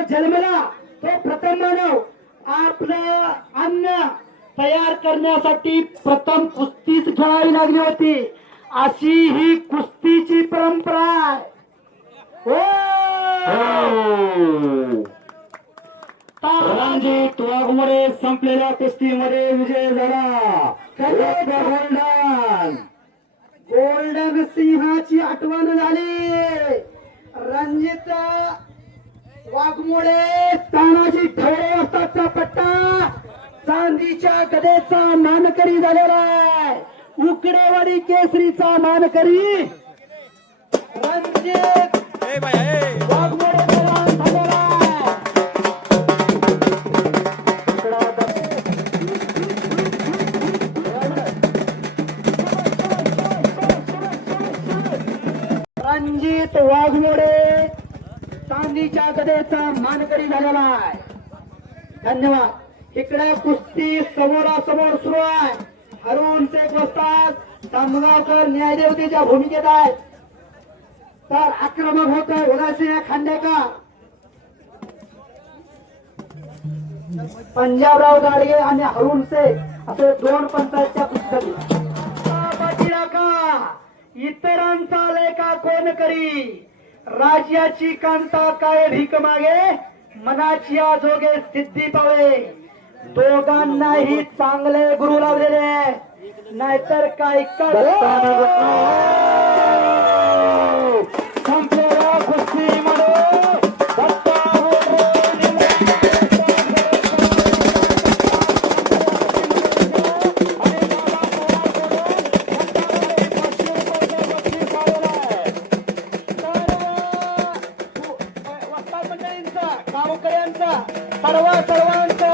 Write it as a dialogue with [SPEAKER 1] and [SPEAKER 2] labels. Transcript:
[SPEAKER 1] जन्मला. तो प्रथम मानव आपलं अन्न तयार करण्यासाठी प्रथम कुस्तीच खेळावी लागली होती. अशी ही कुस्तीची परंपरा आहे. हो.
[SPEAKER 2] रणजित संपलेल्या कुस्तीमध्ये विजय झाला. गोल्डन.
[SPEAKER 1] गोल्डन सिंहाची आठवण झाली. रणजित वाघमोडे तानाजी ठवरे वाजताचा पट्टा. चांदीच्या गदेचा मानकरी झालेला आहे. उकडेवाडी केसरीचा मानकरी. रणजित वाघमोडे रणजित वाघमोडे चांदीच्या गदेचा मानकरी झालेला आहे. धन्यवाद. इकडे कुस्ती समोरासमोर सुरू आहे. हरून शेख वस्ताद तांबगावकर न्यायदेवतेच्या भूमिकेत आहेत. तर आक्रमक होत आहे उदासिंह खांडेकर. पंजाबराव गाडगे आणि हरुण शेख असे दोन पंचायतच्या पुस्तक इतरांचा लेखा कोण करी? राज्याची कांता काय भीक मागे? मनाची आजोगे सिद्धी पावे. दोघांनाही चांगले गुरु लावलेले नाहीतर काय
[SPEAKER 2] संपलेल्या
[SPEAKER 1] मंडळींचा गावकऱ्यांचा सर्व सर्वांचा